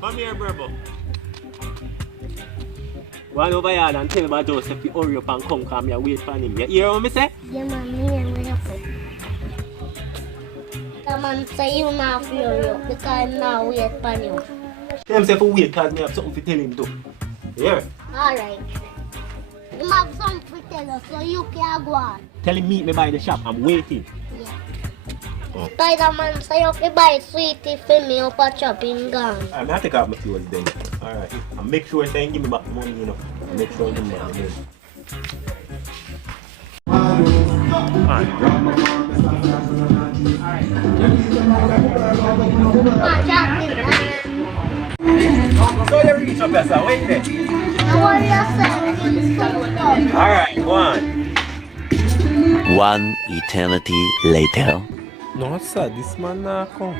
Come here, Burbo. One over here and tell about Joseph to hurry up and come here wait for him. You hear what me say? Yeah, man, me and my friend. The man say you not hurry up because now wait for you. Tell him say for wait because me have something to tell him too. Yeah. Alright. You have something to tell us so you can go on. Tell him meet me by the shop. I'm waiting. Yeah. Oh. Spider-Man say you can buy sweetie for me up a chopping gun. I'm gonna take out my clothes then. Alright. And make sure say give me back money, you know. And make sure you give me back money. So you reach up there, sir. Wait there. What you say? Alright, go on. One eternity later. No, sir, this man not come.